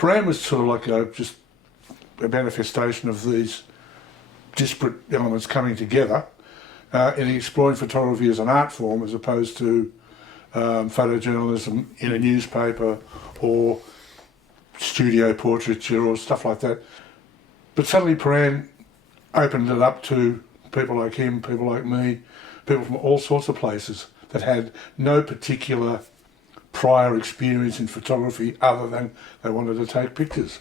Prahran was sort of like just a manifestation of these disparate elements coming together in exploring photography as an art form as opposed to photojournalism in a newspaper or studio portraiture or stuff like that. But suddenly Prahran opened it up to people like him, people like me, people from all sorts of places that had no particular prior experience in photography other than they wanted to take pictures.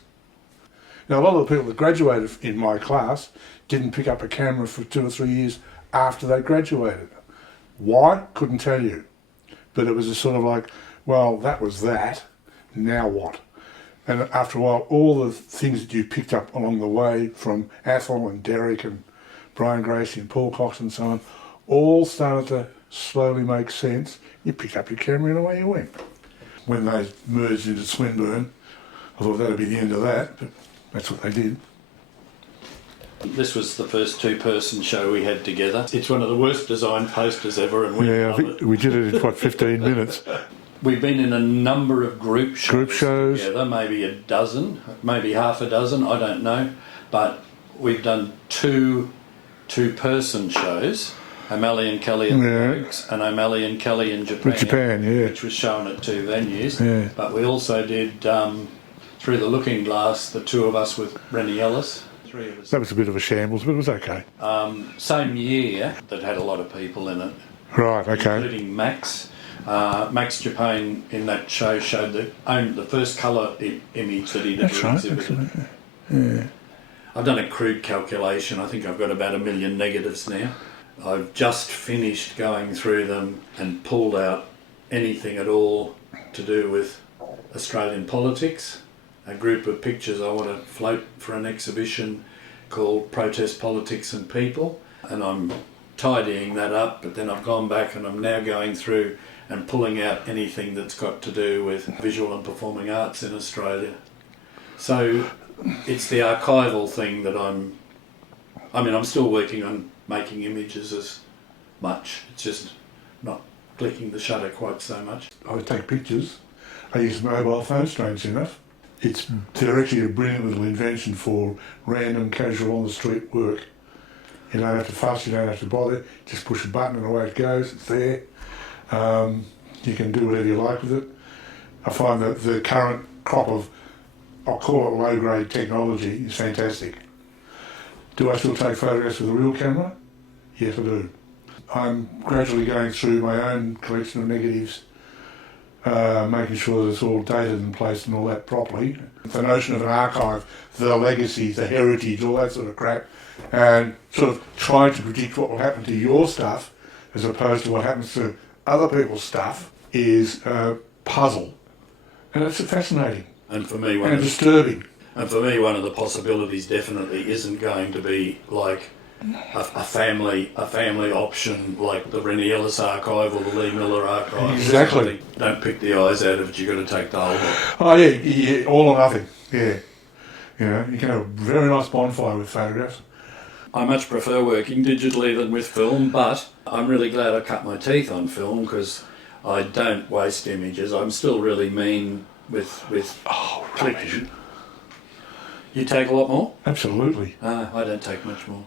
Now, a lot of the people that graduated in my class didn't pick up a camera for 2 or 3 years after they graduated. Why? Couldn't tell you. But it was a sort of like, well, that was that, now what? And after a while, all the things that you picked up along the way from Athol and Derek and Brian Gracie and Paul Cox and so on, all started to slowly make sense. You picked up your camera and away you went. When they merged into Swinburne, I thought that'd be the end of that, but that's what they did. This was the first two-person show we had together. It's one of the worst designed posters ever, and we I think we did it in 15 minutes. We've been in a number of group shows together, maybe a dozen, maybe half a dozen, I don't know. But we've done two-person shows, O'Malley and Kelly at the Oaks and O'Malley and Kelly in Japan, which was shown at 2 venues. Yeah. But we also did Through the Looking Glass, the two of us with Rennie Ellis. 3 of us. That was a bit of a shambles, but it was okay. Same year, that had a lot of people in it. Right, okay. Including Max. Max Japan in that show showed the first colour image that he'd ever exhibited. Yeah. I've done a crude calculation. I think I've got about 1 million negatives now. I've just finished going through them and pulled out anything at all to do with Australian politics. A group of pictures I want to float for an exhibition called Protest Politics and People, and I'm tidying that up, but then I've gone back and I'm now going through and pulling out anything that's got to do with visual and performing arts in Australia. So it's the archival thing that I'm still working on making images as much. It's just not clicking the shutter quite so much. I take pictures. I use mobile phone, strange enough. They're actually a brilliant little invention for random, casual, on-the-street work. You don't have to fuss, you don't have to bother, just push a button and away it goes, it's there. You can do whatever you like with it. I find that the current crop of, I'll call it low-grade technology, is fantastic. Do I still take photographs with a real camera? Yes, I do. I'm gradually going through my own collection of negatives, making sure that it's all dated and placed and all that properly. The notion of an archive, the legacy, the heritage, all that sort of crap, and sort of trying to predict what will happen to your stuff as opposed to what happens to other people's stuff is a puzzle. And it's fascinating. And for me, disturbing. And for me, one of the possibilities definitely isn't going to be like a family option like the Rennie Ellis archive or the Lee Miller archive. Exactly. Don't pick the eyes out of it, you've got to take the whole lot. Oh yeah, all or nothing. Yeah. You know, you can have a very nice bonfire with photographs. I much prefer working digitally than with film, but I'm really glad I cut my teeth on film because I don't waste images. I'm still really mean with clicking. You take a lot more? Absolutely. I don't take much more.